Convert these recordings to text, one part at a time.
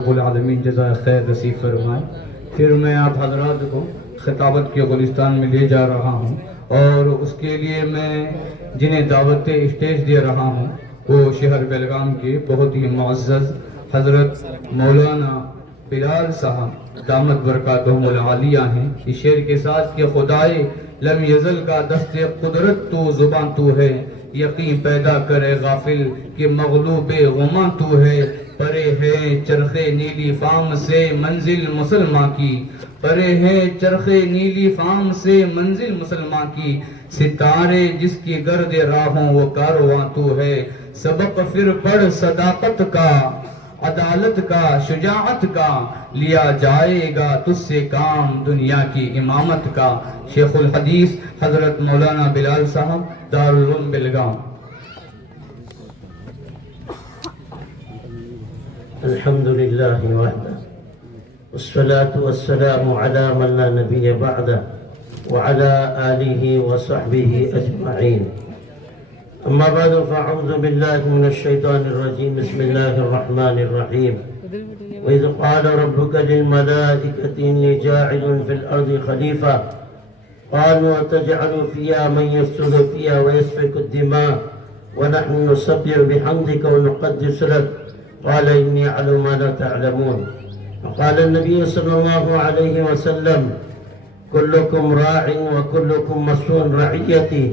رب العالمین جزائے خیر نصیب فرمائے۔ پھر میں آپ حضرات کو خطابت کے گلستان میں لے جا رہا ہوں، اور اس کے لیے میں جنہیں دعوت اسٹیج دے رہا ہوں وہ شہر بیلگام کے بہت ہی معزز حضرت مولانا بلال صاحب دامت برکاتہم العالیہ ہیں۔ اس شعر کے ساتھ کہ خدائے لم یزل کا دست قدرت تو زباں تو ہے، یقین پیدا کرے غافل کہ مغلوب غماں تو ہے، پرے ہے چرخ نیلی فام سے منزل مسلماں کی، پرے ہے چرخ نیلی فام سے منزل مسلماں کی، ستارے جس کی گرد راہوں وہ کارواں تو ہے، سبق پھر پڑھ صداقت کا عدالت کا شجاعت کا، لیا جائے گا تجھ سے کام دنیا کی امامت کا۔ شیخ الحدیث حضرت مولانا بلال صاحب دارالعلوم بیلگام۔ الحمد لله وحده والصلاة والسلام على من لا نبي بعده وعلى آله وصحبه أجمعين. أما بعد فأعوذ بالله من الشيطان الرجيم. بسم الله الرحمن الرحيم. وإذ قال ربك للملائكة إني جاعل في الأرض خليفة قالوا أتجعل فيها من يفسد فيها ويسفك الدماء ونحن نسبح بحمدك ونقدس لك قال إني أعلم ما لا تعلمون. وقال النبي صلى الله عليه وسلم كلكم راع وكلكم مسؤول عن رعيته،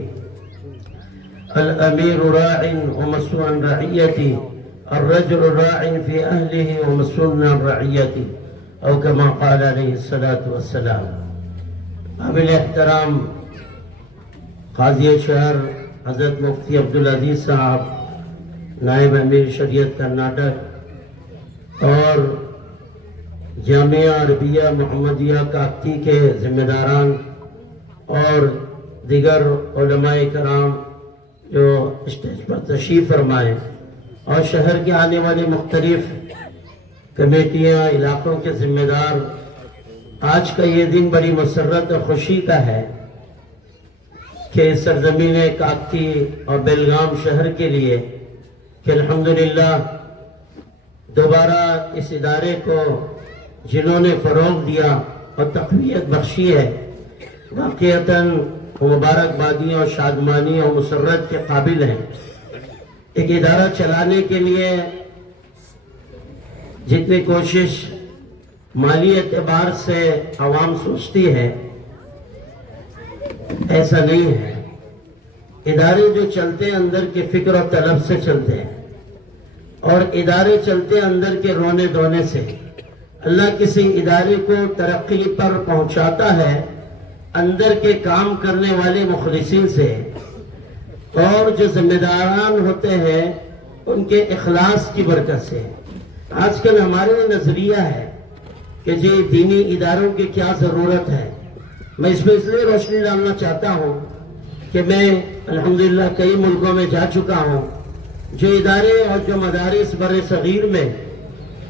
الأمير راع ومسؤول عن رعيته، الرجل راع في أهله ومسؤول عن رعيته، أو كما قال عليه الصلاة والسلام. قابل احترام قاضی شہر حضرت مفتی عبدالعزیز صاحب، نائب امیر شریعت کرناٹک، اور جامعہ عربیہ محمدیہ کاکتی کے ذمہ داران اور دیگر علماء کرام جو اسٹیج پر تشریف فرمائے، اور شہر کے آنے والے مختلف کمیٹیاں، علاقوں کے ذمہ دار، آج کا یہ دن بڑی مسرت اور خوشی کا ہے کہ سرزمین کاکتی اور بیلگام شہر کے لیے کہ الحمدللہ دوبارہ اس ادارے کو جنہوں نے فروغ دیا اور تقویت بخشی ہے، واقعتاً مبارکبادی اور شادمانی اور مسرت کے قابل ہیں۔ ایک ادارہ چلانے کے لیے جتنی کوشش مالی اعتبار سے عوام سوچتی ہے، ایسا نہیں ہے۔ ادارے جو چلتے ہیں اندر کے فکر و طلب سے چلتے ہیں، اور ادارے چلتے ہیں اندر کے رونے دھونے سے۔ اللہ کسی ادارے کو ترقی پر پہنچاتا ہے اندر کے کام کرنے والے مخلصین سے، اور جو ذمہ داران ہوتے ہیں ان کے اخلاص کی برکت سے۔ آج کل ہمارے نظریہ ہے کہ جی دینی اداروں کی کیا ضرورت ہے۔ میں اس میں اس لیے روشنی ڈالنا چاہتا ہوں کہ میں الحمدللہ کئی ملکوں میں جا چکا ہوں، جو ادارے اور جو مدارس بر صغیر میں،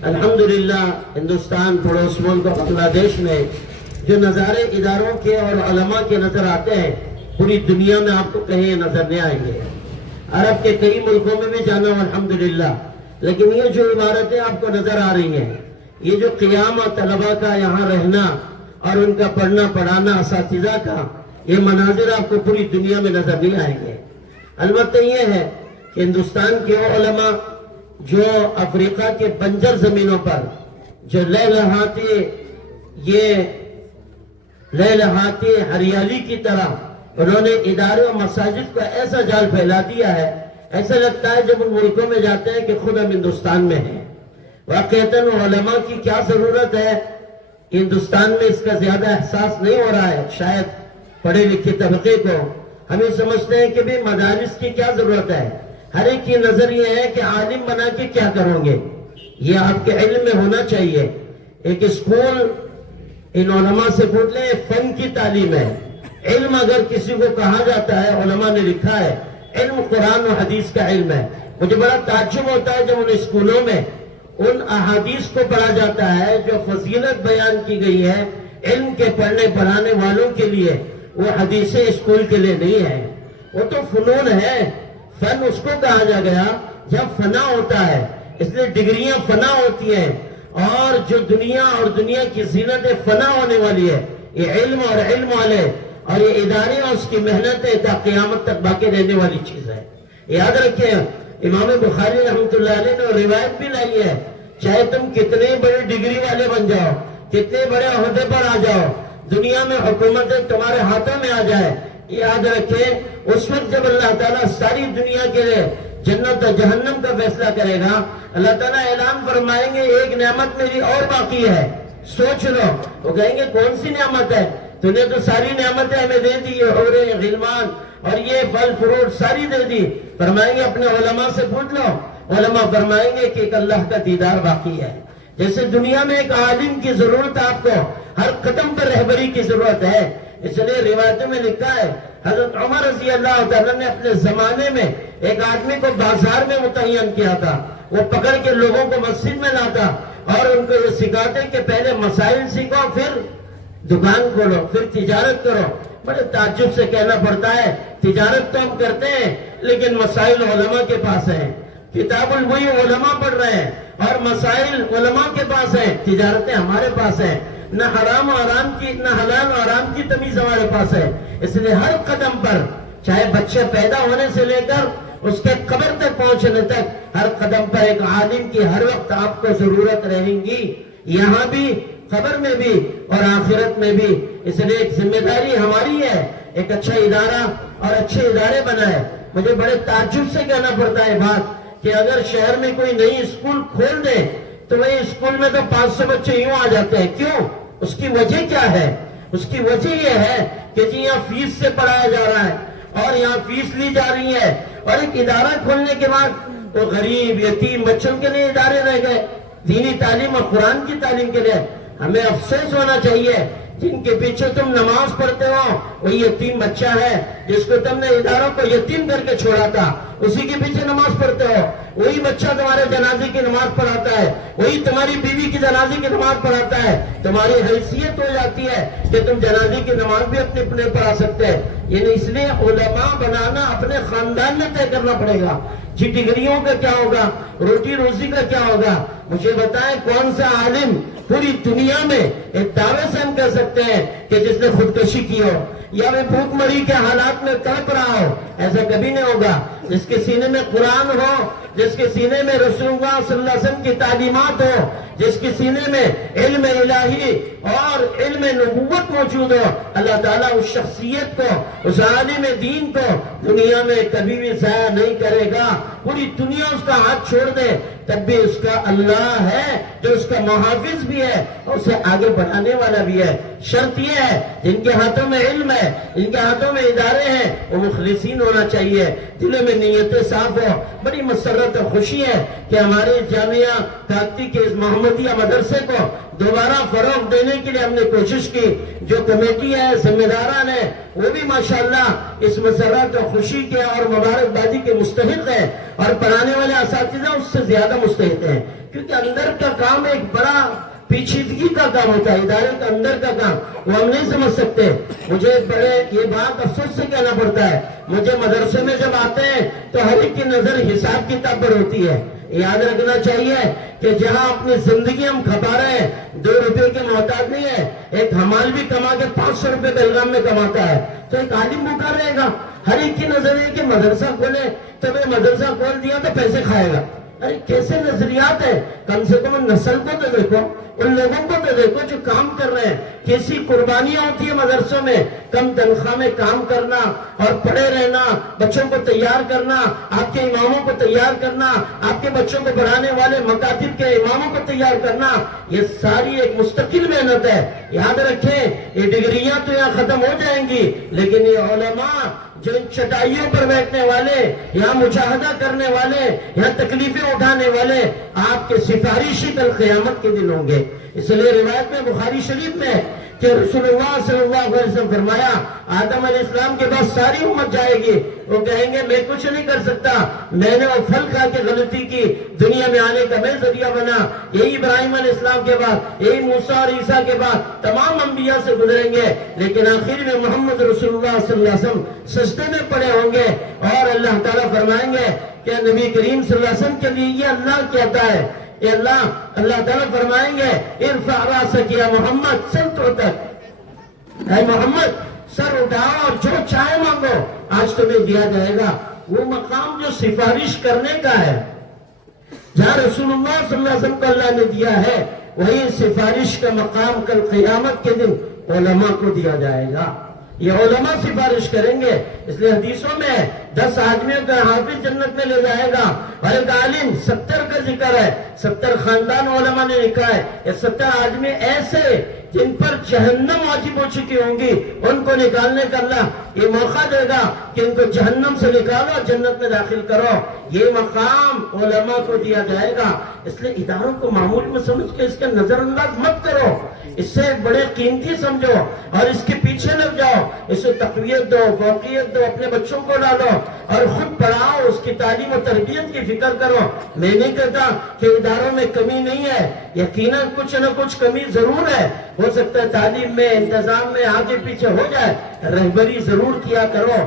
الحمدللہ ہندوستان پڑوس ملک بنگلہ دیش میں جو نظارے اداروں کے اور علماء کے نظر آتے ہیں، پوری دنیا میں آپ کو کہیں نظر نہیں آئیں گے۔ عرب کے کئی ملکوں میں بھی جانا ہوں الحمدللہ، لیکن یہ جو عبارتیں آپ کو نظر آ رہی ہیں، یہ جو قیام اور طلبہ کا یہاں رہنا اور ان کا پڑھنا پڑھانا، اساتذہ کا، یہ مناظر آپ کو پوری دنیا میں نظر نہیں آئیں گے۔ البتہ یہ ہے کہ ہندوستان کے وہ علماء جو افریقہ کے بنجر زمینوں پر جو لہلہاتی ہریالی کی طرح انہوں نے ادارے اور مساجد کا ایسا جال پھیلا دیا ہے، ایسا لگتا ہے جب ان ملکوں میں جاتے ہیں کہ خود ہم ہندوستان میں ہیں۔ واقعتاً علماء کی کیا ضرورت ہے، ہندوستان میں اس کا زیادہ احساس نہیں ہو رہا ہے شاید پڑھے لکھے طبقے کو۔ ہم یہ سمجھتے ہیں کہ بھی مدارس کی کیا ضرورت ہے، ہر ایک کی نظر یہ ہے کہ عالم بنا کے کیا کرو گے، یہ آپ کے علم میں ہونا چاہیے۔ ایک اسکول ان علماء سے پوچھ لیں، فن کی تعلیم ہے۔ علم اگر کسی کو کہا جاتا ہے، علماء نے لکھا ہے، علم قرآن و حدیث کا علم ہے۔ مجھے بڑا تعجب ہوتا ہے جب ان اسکولوں میں ان احادیث کو پڑھا جاتا ہے جو فضیلت بیان کی گئی ہے علم کے پڑھنے پڑھانے والوں کے لیے، وہ حدیثیں اسکول کے لیے نہیں ہے۔ وہ تو فنون ہے، فن اس کو کہا جا گیا جب فنا ہوتا ہے، اس لیے ڈگریاں فنا ہوتی ہیں اور جو دنیا اور دنیا کی زینت فنا ہونے والی ہے، یہ علم اور علم والے اور یہ ادارے اور اس کی محنتیں تا قیامت تک باقی رہنے والی چیز ہے۔ یاد رکھیں، امام بخاری رحمۃ اللہ علیہ نے روایت بھی لائی ہے، چاہے تم کتنے بڑے ڈگری والے بن جاؤ، کتنے بڑے عہدے پر آ جاؤ، دنیا میں حکومتیں تمہارے ہاتھوں میں آ جائے، یاد رکھیں اس وقت جب اللہ تعالیٰ ساری دنیا کے لیے جنت و جہنم کا فیصلہ کرے گا، اللہ تعالیٰ اعلان فرمائیں گے ایک نعمت میری اور باقی ہے، سوچ لو۔ وہ کہیں گے کون سی نعمت ہے؟ تو نے تو ساری نعمتیں ہمیں دے دی، یہ حوریں غلمان اور یہ پھل فروٹ ساری دے دی۔ فرمائیں گے اپنے علماء سے پوچھ لو، علماء فرمائیں گے کہ ایک اللہ کا دیدار باقی ہے۔ جیسے دنیا میں ایک عالم کی ضرورت آپ کو، ہر قدم پر رہبری کی ضرورت ہے، اس لیے روایتوں میں لکھا ہے حضرت عمر رضی اللہ تعالیٰ نے اپنے زمانے میں ایک آدمی کو بازار میں متعین کیا تھا، وہ پکڑ کے لوگوں کو مسجد میں لاتا اور ان کو یہ سکھاتے کہ پہلے مسائل سیکھو، پھر دکان کھولو، پھر تجارت کرو۔ بڑے تعجب سے کہنا پڑتا ہے تجارت تو ہم کرتے ہیں لیکن مسائل علماء کے پاس ہیں، کتاب الوحی علماء پڑھ رہے ہیں اور مسائل علماء کے پاس ہیں، تجارتیں ہمارے پاس ہیں، نہ حرام و حرام کی، نہ حلال و حرام کی تمیز ہمارے پاس ہے۔ اس لیے ہر قدم پر، چاہے بچے پیدا ہونے سے لے کر اس کے قبر تک پہنچنے تک، ہر قدم پر ایک عالم کی ہر وقت آپ کو ضرورت رہے گی، یہاں بھی، قبر میں بھی اور آخرت میں بھی۔ اس لیے ایک ذمہ داری ہماری ہے، ایک اچھا ادارہ اور اچھے ادارے بنائے۔ مجھے بڑے تعجب سے کہنا پڑتا ہے بات کہ اگر شہر میں کوئی نئی اسکول کھول دے تو وہی اسکول میں تو 500 بچے یوں آ جاتے ہیں، کیوں؟ اس کی وجہ کیا ہے؟ اس کی وجہ یہ ہے کہ جی یہاں فیس سے پڑھایا جا رہا ہے اور یہاں فیس لی جا رہی ہے، اور ایک ادارہ کھولنے کے بعد تو غریب یتیم بچوں کے لیے ادارے رہ گئے، دینی تعلیم اور قرآن کی تعلیم کے لیے۔ ہمیں افسوس ہونا چاہیے جن کے پیچھے تم نماز پڑھتے ہو وہی یتیم بچہ ہے جس کو تم نے اداروں کو یتیم کر کے چھوڑا تھا، اسی کے پیچھے نماز پڑھتے ہو، وہی بچہ تمہارے جنازے کی نماز پڑھاتا ہے، وہی تمہاری بیوی کی جنازے کی نماز پڑھاتا ہے، تمہاری حیثیت ہو جاتی ہے کہ تم جنازے کی نماز بھی اپنے پڑھا سکتے ہیں۔ یعنی اس لیے علماء بنانا اپنے خاندان میں طے کرنا پڑے گا، جی ڈگریوں کا کیا ہوگا، روٹی روزی کا کیا ہوگا۔ مجھے بتائیں کون سا عالم پوری دنیا میں ایک دعوے سے ہم کہہ سکتے ہیں کہ جس نے خودکشی کی ہو یا وہ بھوک مری کے حالات میں تڑپ رہا ہو؟ ایسا کبھی نہیں ہوگا۔ جس کے سینے میں قرآن ہو، جس کے سینے میں رسول اللہ صلی اللہ علیہ وسلم کی تعلیمات ہو، جس کے سینے میں علم الہی اور علم نبوت موجود ہو، اللہ تعالیٰ اس شخصیت کو، اس عالم دین کو دنیا میں کبھی بھی ضائع نہیں کرے گا۔ پوری دنیا اس کا ہاتھ چھوڑ دے تب بھی اس کا اللہ ہے جو اس کا محافظ بھی ہے اور اسے آگے بڑھانے والا بھی ہے۔ شرط یہ ہے جن کے ہاتھوں میں علم ہے، جن کے ہاتھوں میں ادارے ہیں، وہ مخلصین ہونا چاہیے، دلوں میں نیتیں صاف ہو۔ بڑی مسرت اور خوشی ہے کہ ہمارے جامعہ طاقتی کے اس محمدیہ مدرسے کو دوبارہ فروغ دینے کے لیے ہم نے کوشش کی۔ جو کمیٹی ہے، ذمہ داران ہے، وہ بھی ماشاءاللہ اس مسرت اور خوشی کے اور مبارکبادی کے مستحق ہیں، اور پڑھانے والے اساتذہ اس سے زیادہ مستحق ہیں، کیونکہ اندر کا کام ایک بڑا پیچیدگی کا کام ہوتا ہے، ادارے کا اندر کا کام وہ ہم نہیں سمجھ سکتے۔ مجھے بڑے یہ بات افسوس سے کہنا پڑتا ہے، مجھے مدرسے میں جب آتے ہیں تو ہر ایک کی نظر حساب کتاب پر ہوتی ہے۔ یاد رکھنا چاہیے کہ جہاں اپنی زندگی ہم کھپا رہے ہیں 2 روپے کے محتاج نہیں ہے، ایک حمال بھی کما کے 500 روپے بیلگام میں کماتا ہے، تو ایک عالم بھوکا رہے گا۔ ہر ایک کی نظر ہے کہ مدرسہ کھولے تو میں مدرسہ کھول دیا تو پیسے کھائے گا۔ ارے کیسے نظریات ہیں؟ کم سے کم نسل کو تو دیکھو، ان لوگوں کو تو دیکھو جو کام کر رہے ہیں، کیسی قربانیاں ہوتی ہیں مدرسوں میں، کم تنخواہ میں کام کرنا اور پڑھے رہنا، بچوں کو تیار کرنا، آپ کے اماموں کو تیار کرنا، آپ کے بچوں کو پڑھانے والے مکاتب کے اماموں کو تیار کرنا، یہ ساری ایک مستقل محنت ہے۔ یاد رکھیں یہ ڈگریاں تو یہاں ختم ہو جائیں گی، لیکن یہ علماء جو ان چٹائیوں پر بیٹھنے والے، یہاں مجاہدہ کرنے والے، یہاں تکلیفیں اٹھانے والے، آپ کے سفارشی کل قیامت کے دن ہوں گے۔ اس لیے روایت میں بخاری شریف میں کہ رسول اللہ صلی اللہ علیہ وسلم فرمایا آدم علیہ السلام کے بعد ساری امت جائے گی، وہ کہیں گے میں کچھ نہیں کر سکتا، میں نے وہ پھل کھا کے غلطی کی، دنیا میں آنے کا میں ذریعہ بنا۔ یہی ابراہیم علیہ السلام کے بعد، یہی موسیٰ اور عیسیٰ کے بعد تمام انبیاء سے گزریں گے، لیکن آخر میں محمد رسول اللہ صلی اللہ علیہ وسلم سجدے میں پڑے ہوں گے اور اللہ تعالیٰ فرمائیں گے کہ نبی کریم صلی اللہ علیہ وسلم کے لیے یہ اللہ کہتا ہے اے اللہ اللہ تعالیٰ فرمائیں گے ارفع راسک یا محمد، سر تو تک، اے محمد سر اٹھاؤ اور جو چاہے مانگو آج تمہیں دیا جائے گا۔ وہ مقام جو سفارش کرنے کا ہے، جہاں رسول اللہ صلی اللہ علیہ وسلم کو اللہ نے دیا ہے، وہی سفارش کا مقام کل قیامت کے دن علماء کو دیا جائے گا۔ یہ علماء سفارش کریں گے، اس لیے حدیثوں میں 10 آدمیوں کا حافظ جنت میں لے جائے گا، اور ایک عالم 70 کا ذکر ہے، 70 خاندان علماء نے لکھا ہے، یہ 70 آدمی ایسے جن پر جہنم واجب ہو چکی ہوں گی، ان کو نکالنے کا اللہ یہ موقع دے گا کہ ان کو جہنم سے نکالو اور جنت میں داخل کرو۔ یہ مقام علماء کو دیا جائے گا۔ اس لیے اداروں کو معمول میں سمجھ کے اس کا نظر انداز مت کرو، اس سے بڑے قیمتی سمجھو اور اس کے پیچھے لگ جاؤ، اسے تقویت دو، فوقیت دو، اپنے بچوں کو ڈالو اور خود پڑھاؤ، اس کی تعلیم و تربیت کی فکر کرو۔ میں نہیں کہتا کہ اداروں میں کمی نہیں ہے، یقیناً کچھ نہ کچھ کمی ضرور ہے، ہو سکتا ہے تعلیم میں، انتظام میں آگے پیچھے ہو جائے، رہبری ضرور کیا کرو۔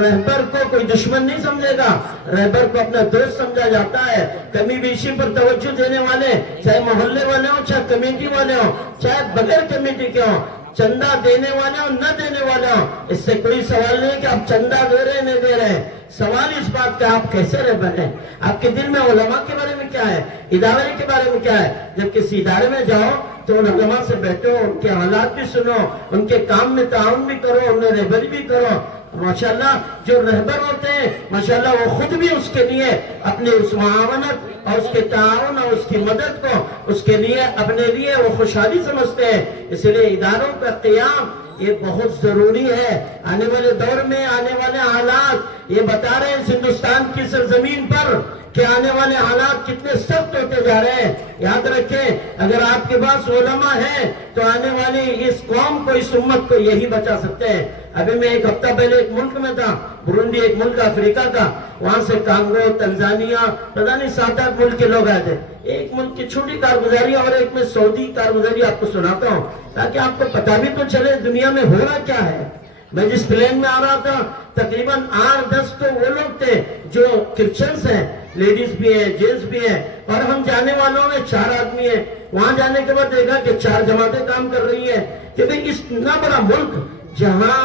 رہبر کو کوئی دشمن نہیں سمجھے گا، رہبر کو اپنا دوست سمجھا جاتا ہے۔ کمی بیشی پر توجہ دینے والے، چاہے محلے والے ہوں، چاہے کمیٹی والے ہوں، چاہے بغیر کمیٹی کے ہوں، چندہ دینے والے ہوں نہ دینے والے ہوں، اس سے کوئی سوال نہیں کہ آپ چندہ دے رہے ہیں نہیں دے رہے ہیں، سوال اس بات کا آپ کیسے رہبر ہیں، آپ کے دل میں علماء کے بارے میں کیا ہے، ادارے کے بارے میں کیا ہے۔ جب کسی ادارے میں جاؤ تو ان علماء سے بیٹھو، ان کے حالات بھی سنو، ان کے کام میں تعاون بھی کرو، انہیں رہبری بھی کرو۔ ماشاءاللہ جو رہبر ہوتے ہیں ماشاءاللہ وہ خود بھی اس کے لیے اپنی اس معاونت اور اس کے تعاون اور اس کی مدد کو اس کے لیے اپنے لیے وہ خوشحالی سمجھتے ہیں۔ اس لیے اداروں کا قیام یہ بہت ضروری ہے۔ آنے والے دور میں آنے والے حالات یہ بتا رہے ہیں ہندوستان کی سرزمین پر کہ آنے والے حالات کتنے سخت ہوتے جا رہے ہیں۔ یاد رکھیں اگر آپ کے پاس علماء ہیں تو آنے والی اس قوم کو، اس امت کو یہی بچا سکتے ہیں۔ ابھی میں ایک ہفتہ پہلے ایک ملک میں تھا، برونڈی ایک ملک افریقہ کا، وہاں سے کانگو، تنزانیہ، پتہ نہیں 7-8 ملک کے لوگ آئے تھے۔ ایک ملک کی چھوٹی کارگزاری اور ایک میں سعودی کارگزاری آپ کو سناتا ہوں تاکہ آپ کو پتہ بھی تو چلے دنیا میں ہو رہا کیا ہے۔ میں جس پلین میں آ رہا تھا تقریباً 8-10 تو وہ لوگ تھے جو کرسچنز ہیں، لیڈیز بھی ہیں، جینٹس بھی ہیں، اور ہم جانے والوں میں 4 آدمی ہیں۔ وہاں جانے کے بعد دیکھا کہ 4 جماعتیں کام کر رہی ہیں کہ بھئی اس اتنا بڑا ملک جہاں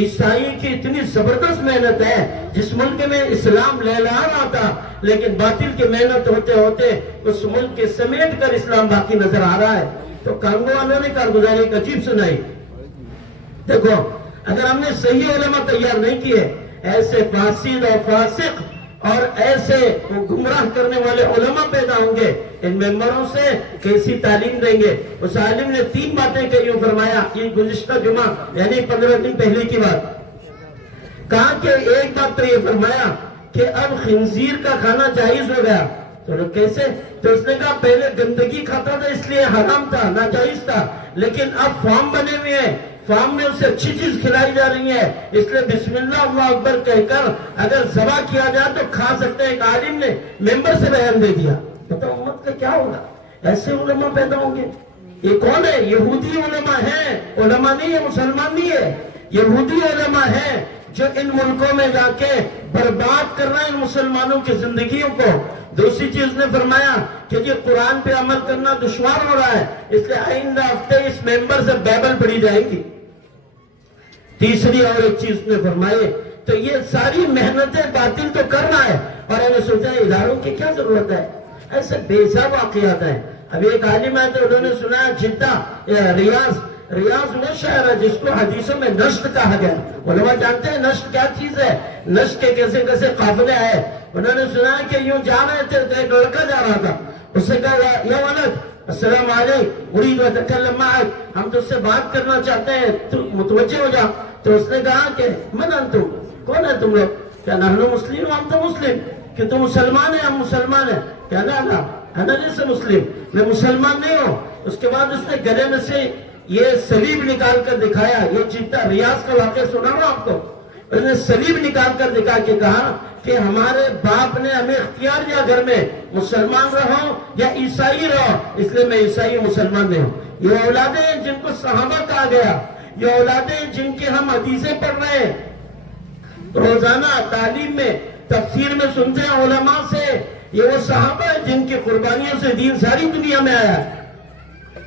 عیسائی کی اتنی زبردست محنت ہے، جس ملک میں اسلام لہلا رہا تھا لیکن باطل کی محنت ہوتے ہوتے اس ملک کے سمیٹ کر اسلام باقی نظر آ رہا ہے۔ تو کانگو والوں نے کارگزاری ایک عجیب سنائی، دیکھو اگر ہم نے صحیح علماء تیار نہیں کیے، ایسے فاسد اور فاسق اور ایسے گمراہ کرنے والے علماء پیدا ہوں گے، ان ممبروں سے کیسی تعلیم دیں گے۔ اس عالم نے 3 باتیں کہی، فرمایا یہ گزشتہ جمعہ یعنی 15 دن پہلے کی بات، کہا کہ ایک بات تو یہ فرمایا کہ اب خنزیر کا کھانا جائز ہو گیا۔ تو کیسے؟ تو اس نے کہا پہلے گندگی کھاتا تھا اس لیے حرام تھا، ناجائز تھا، لیکن اب فارم بنے ہوئے ہیں، فارم میں اسے اچھی چیز کھلائی جا رہی ہے، اس لیے بسم اللہ اللہ اکبر کہہ کر اگر ذبح کیا جائے تو کھا سکتے ہیں۔ ایک عالم نے ممبر سے بیان دے دیا، بتاؤ امت کا کیا ہوگا؟ ایسے علماء پیدا ہوں گے۔ یہ کون ہے؟ یہودی علماء ہیں، علماء نہیں ہے، مسلمان نہیں ہے، یہودی علماء ہیں جو ان ملکوں میں جا کے برباد کر رہے ہیں ان مسلمانوں کی زندگیوں کو۔ دوسری چیز نے فرمایا کہ یہ قرآن پہ عمل کرنا دشوار ہو رہا ہے، اس لیے آئندہ ہفتے اس ممبر سے بائبل پڑھی جائے گی۔ تیسری اور ایک چیز نے فرمائے تو یہ ساری محنتیں باطل تو کرنا ہے، اور ہمیں سوچا اداروں کی کیا ضرورت ہے؟ ایسے بے حساب واقعات ہیں۔ ابھی ایک عالم ہے تو انہوں نے سنایا جدہ ریاض وہ شہر ہے جس کو حدیثوں میں نشت کہا گیا۔ علماء جانتے ہیں نشت کیا چیز ہے، نشت کے کیسے کیسے قافلے آئے۔ انہوں نے سنا کہ یوں جا رہے تھے تو ایک لڑکا جا رہا تھا، اس سے کہا یا ولد السلام علیکم اريد ان اتكلم معك، ہم تو اس سے بات کرنا چاہتے ہیں، تو متوجہ ہو جا۔ تو اس نے کہا کہ من انتم، کون ہے تم لوگ؟ کیا نحن مسلم وانت مسلم، کہ تم مسلمان ہیں ہم مسلمان ہیں؟ کیا لا انا ليس مسلم، میں مسلمان نہیں ہوں۔ اس کے بعد اس نے گلے میں سے یہ سلیب نکال کر دکھایا، یہ جدہ ریاض کا واقعہ سنا ہوں آپ کو۔ اس نے سلیب نکال کر دکھا کے کہا کہ ہمارے باپ نے ہمیں اختیار دیا گھر میں مسلمان رہو یا عیسائی رہو، اس لیے میں عیسائی مسلمان نہیں ہوں۔ یہ اولادیں ہیں جن کو صحابہ کہا گیا، یہ اولادیں جن کے ہم حدیثیں پڑھ رہے ہیں، روزانہ تعلیم میں تفسیر میں سنتے ہیں علماء سے، یہ وہ صحابہ ہیں جن کی قربانیوں سے دین ساری دنیا میں آیا ہے.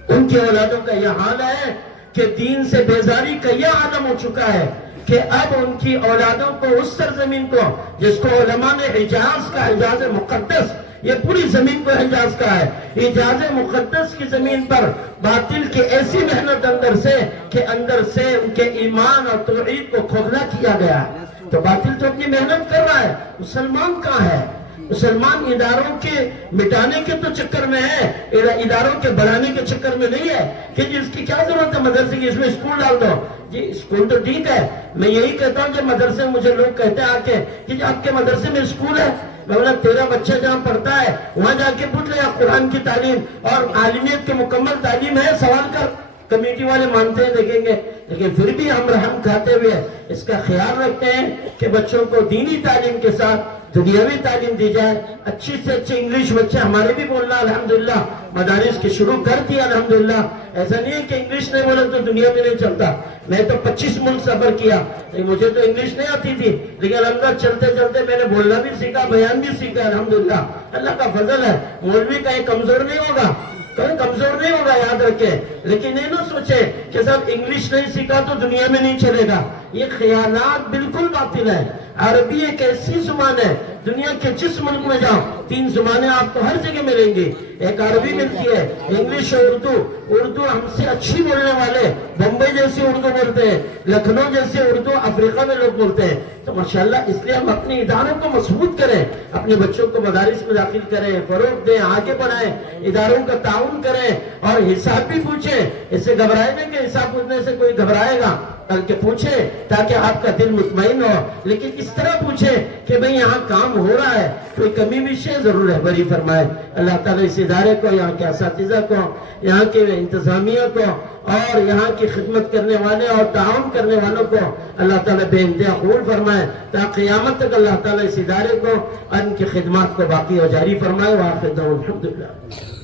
ان کی اولادوں کا یہ حال ہے کہ دین سے بیزاری کا یہ عالم ہو چکا ہے کہ اب ان کی اولادوں کو اس سرزمین کو جس کو علماء نے حجاز کا، حجاز مقدس، یہ پوری زمین کو حجاز کا ہے، حجاز مقدس کی زمین پر باطل کی ایسی محنت اندر سے ان کے ایمان اور توحید کو کھوکھلا کیا گیا ہے. تو باطل تو اپنی محنت کر رہا ہے، مسلمان کہاں ہے؟ مسلمان اداروں کے مٹانے کے تو چکر میں ہے، اداروں کے بڑھانے کے چکر میں نہیں ہے کہ جی اس کی کیا ضرورت ہے مدرسے کی، اس میں اسکول ڈال دو. جی اسکول تو ٹھیک ہے، میں یہی کہتا ہوں کہ مدرسے مجھے لوگ کہتے ہیں آ کے کہ جی آپ کے مدرسے میں اسکول ہے. میں بولا تیرا بچہ جہاں پڑھتا ہے وہاں جا کے پوچھ لے قرآن کی تعلیم اور عالمیت کی مکمل تعلیم ہے، سوال کر. کمیٹی والے مانتے ہیں دیکھیں گے، لیکن پھر بھی ہم رحم کھاتے ہوئے اس کا خیال رکھتے ہیں کہ بچوں کو دینی تعلیم کے ساتھ دنیاوی تعلیم دی جائے. اچھی سے اچھی انگلش بچے ہمارے بھی بولنا الحمدللہ مدارس کی شروع کر دیا الحمدللہ. ایسا نہیں ہے کہ انگلش نہیں بولے تو دنیا میں نہیں چلتا. میں تو 25 ملک سفر کیا، مجھے تو انگلش نہیں آتی تھی، لیکن الحمدللہ چلتے چلتے میں نے بولنا بھی سیکھا، بیان بھی سیکھا الحمدللہ. اللہ کا فضل ہے. مولوی کہیں کمزور نہیں ہوگا، کوئی کمزور نہیں ہوگا، یاد رکھے. لیکن یہ نہ سوچے کہ صاحب انگلش نہیں سیکھا تو دنیا میں نہیں چلے گا. یہ خیالات بالکل باطل ہے. عربی ایک ایسی زبان ہے، دنیا کے جس ملک میں جاؤ 3 زبانیں آپ کو ہر جگہ ملیں گی. ایک عربی ملتی ہے، انگلش اور اردو. اردو ہم سے اچھی بولنے والے بمبئی جیسی اردو بولتے ہیں، لکھنؤ جیسی اردو افریقہ میں لوگ بولتے ہیں. تو ماشاءاللہ اس لیے ہم اپنے اداروں کو مضبوط کریں، اپنے بچوں کو مدارس میں داخل کریں، فروغ دیں، آگے بڑھائیں، اداروں کا تعاون کریں اور حساب بھی پوچھیں. اس سے گھبرائے نہیں کہ حساب پوچھنے سے کوئی گھبرائے گا، بلکہ پوچھیں تاکہ آپ کا دل مطمئن ہو. لیکن اس طرح پوچھیں کہ بھئی یہاں کام ہو رہا ہے، کوئی کمی بیشی ضرور رہبری فرمائے. اللہ تعالیٰ اس ادارے کو، یہاں کے اساتذہ کو، یہاں کے انتظامیہ کو اور یہاں کی خدمت کرنے والے اور تعاون کرنے والوں کو اللہ تعالیٰ بے انتہا قبول فرمائے تاکہ قیامت تک اللہ تعالیٰ اس ادارے کو اور ان کی خدمات کو باقی و جاری فرمائے. وآخر دعوانا الحمدللہ.